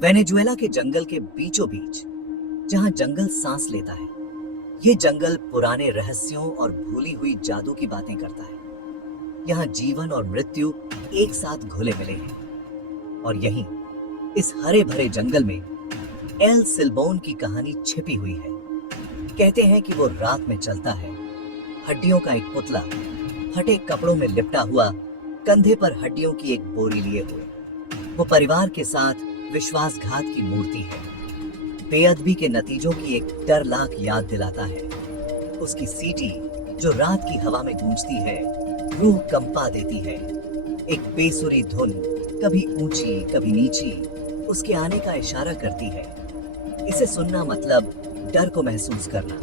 Venezuela के जंगल के बीचों बीच, जहां जंगल सांस लेता है, ये जंगल पुराने रहस्यों और भूली हुई जादू की बातें करता है। यहाँ जीवन और मृत्यु एक साथ घुले मिले हैं और यहीं इस हरे भरे जंगल में एल सिल्बोन की कहानी छिपी हुई है। कहते हैं कि वो रात में चलता है, हड्डियों का एक पुतला, फटे कपड़ों में लिपटा हुआ, कंधे पर हड्डियों की एक बोरी लिए हुए। वो परिवार के साथ विश्वासघात की मूर्ति है, बेअदबी के नतीजों की एक डरलाक याद दिलाता है। उसकी सीटी जो रात की हवा में गूंजती है, रूह कंपा देती है। एक बेसुरी धुन, कभी ऊंची कभी नीची, उसके आने का इशारा करती है। इसे सुनना मतलब डर को महसूस करना,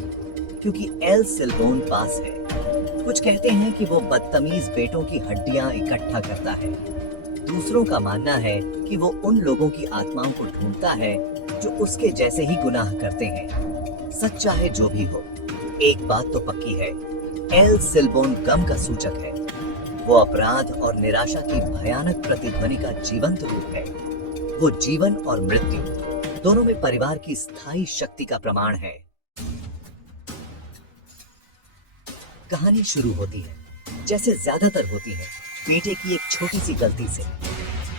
क्योंकि एल सिल्बोन पास है। कुछ कहते हैं कि वो बदतमीज बेटों की हड्डियां इकट्ठा करता है। दूसरों का मानना है कि वो उन लोगों की आत्माओं को ढूंढता है जो उसके जैसे ही गुनाह करते हैं। सच चाहे जो भी हो, एक बात तो पक्की है, एल सिल्बोन गम का सूचक है। वो अपराध और निराशा की भयानक प्रतिध्वनि का जीवंत रूप है। वो जीवन और मृत्यु दोनों में परिवार की स्थायी शक्ति का प्रमाण है। कहानी शुरू होती है जैसे ज्यादातर होती है, बेटे की एक छोटी सी गलती से।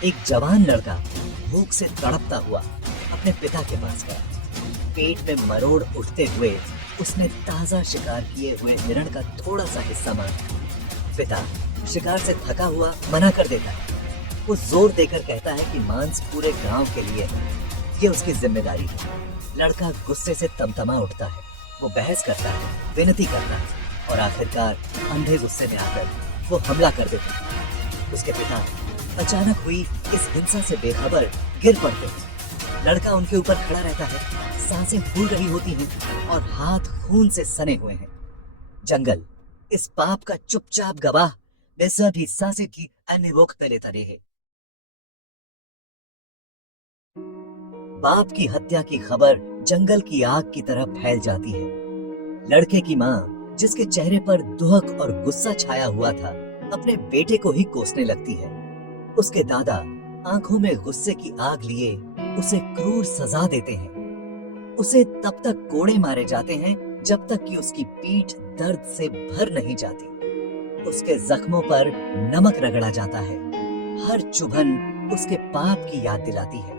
एक जवान लड़का भूख से तड़पता हुआ अपने पिता के पास गया। पेट में मरोड़ उठते हुए उसने ताजा शिकार किए हुए हिरण का थोड़ा सा हिस्सा मांगा। पिता शिकार से थका हुआ मना कर देता है। वो जोर देकर कहता है कि मांस पूरे गांव के लिए है, ये उसकी जिम्मेदारी है। लड़का गुस्से से तमतमा उठता है। वो बहस करता है, विनती करता है और आखिरकार अंधे गुस्से में आकर वो हमला कर देता है। उसके पिता अचानक हुई इस हिंसा से बेखबर गिर पड़ते हैं। लड़का उनके ऊपर खड़ा रहता है, सांसें फूल रही होती हैं और हाथ खून से सने हुए हैं। जंगल इस पाप का चुपचाप गवाह बेसब्री सांसें की अनिवोक तले है। बाप की हत्या की खबर जंगल की आग की तरह फैल जाती है। लड़के की माँ, जिसके चेहरे पर दुहक और गुस्सा छाया हुआ था, अपने बेटे को ही कोसने लगती है। उसके दादा आंखों में गुस्से की आग लिए उसे क्रूर सजा देते हैं। उसे तब तक कोड़े मारे जाते हैं जब तक कि उसकी पीठ दर्द से भर नहीं जाती। उसके जख्मों पर नमक रगड़ा जाता है। हर चुभन उसके पाप की याद दिलाती है।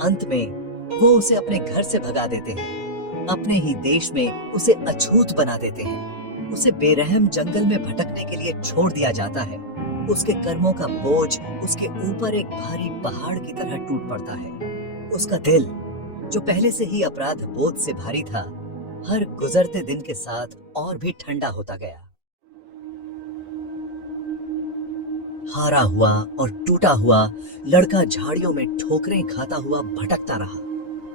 अंत में वो उसे अपने घर से भगा देते हैं। अपने ही देश में उसे अछूत बना देते हैं। उसे बेरहम जंगल में भटकने के लिए छोड़ दिया जाता है। उसके कर्मों का बोझ उसके ऊपर एक भारी पहाड़ की तरह टूट पड़ता है। उसका दिल, जो पहले से ही अपराध बोझ से भारी था, हर गुजरते दिन के साथ और भी ठंडा होता गया। हारा हुआ और टूटा हुआ लड़का झाड़ियों में ठोकरें खाता हुआ भटकता रहा।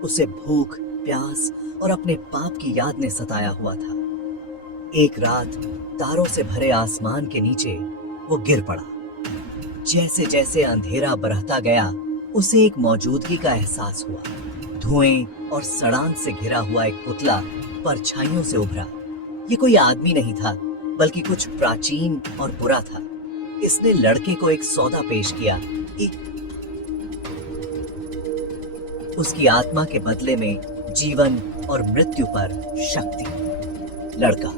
उसे भूख, प्यास और अपने पाप की याद ने सताया हुआ था। एक रात तारों से भरे आसमान के नीचे वो गिर पड़ा। जैसे जैसे अंधेरा बढ़ता गया, उसे एक मौजूदगी का एहसास हुआ। धुएं और सड़ान से घिरा हुआ एक पुतला परछाइयों से उभरा। ये कोई आदमी नहीं था, बल्कि कुछ प्राचीन और बुरा था। इसने लड़के को एक सौदा पेश किया, उसकी आत्मा के बदले में जीवन और मृत्यु पर शक्ति। लड़का,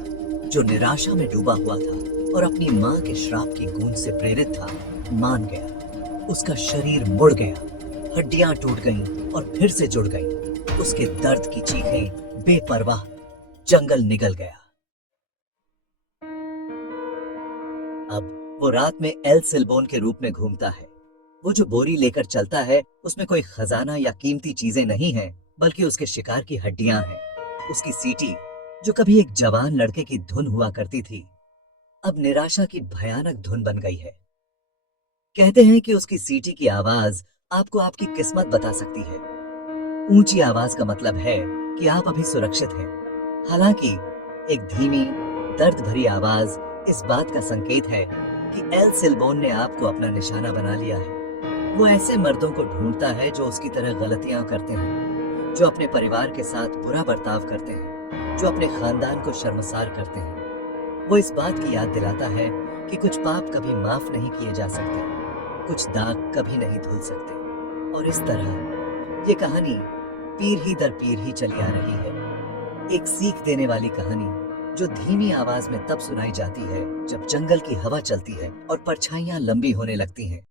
जो निराशा में डूबा हुआ था और अपनी माँ के श्राप की गूंज से प्रेरित था, मान गया। उसका शरीर मुड़ गया, हड्डियां टूट गईं और फिर से जुड़ गईं। उसके दर्द की चीखें बेपरवाह जंगल निगल गया। अब वो रात में एल सिल्बोन के रूप में घूमता है। वो जो बोरी लेकर चलता है, उसमें कोई खजाना या कीमती चीजें नहीं हैं, बल्कि उसके शिकार की हड्डियां हैं। उसकी सीटी, जो कभी एक जवान लड़के की धुन हुआ करती थी, अब निराशा की भयानक धुन बन गई है। कहते हैं कि उसकी सीटी की आवाज आपको आपकी किस्मत बता सकती है। ऊंची आवाज का मतलब है कि आप अभी सुरक्षित हैं। हालांकि एक धीमी, दर्द भरी आवाज इस बात का संकेत है कि एल सिल्बोन ने आपको अपना निशाना बना लिया है। वो ऐसे मर्दों को ढूंढता है जो उसकी तरह गलतियां करते हैं, जो अपने परिवार के साथ बुरा बर्ताव करते हैं, जो अपने खानदान को शर्मसार करते हैं। वो इस बात की याद दिलाता है कि कुछ पाप कभी माफ नहीं किए जा सकते, कुछ दाग कभी नहीं धुल सकते। और इस तरह ये कहानी पीढ़ी दर पीढ़ी चली आ रही है। एक सीख देने वाली कहानी जो धीमी आवाज में तब सुनाई जाती है जब जंगल की हवा चलती है और परछाइयां लंबी होने लगती हैं।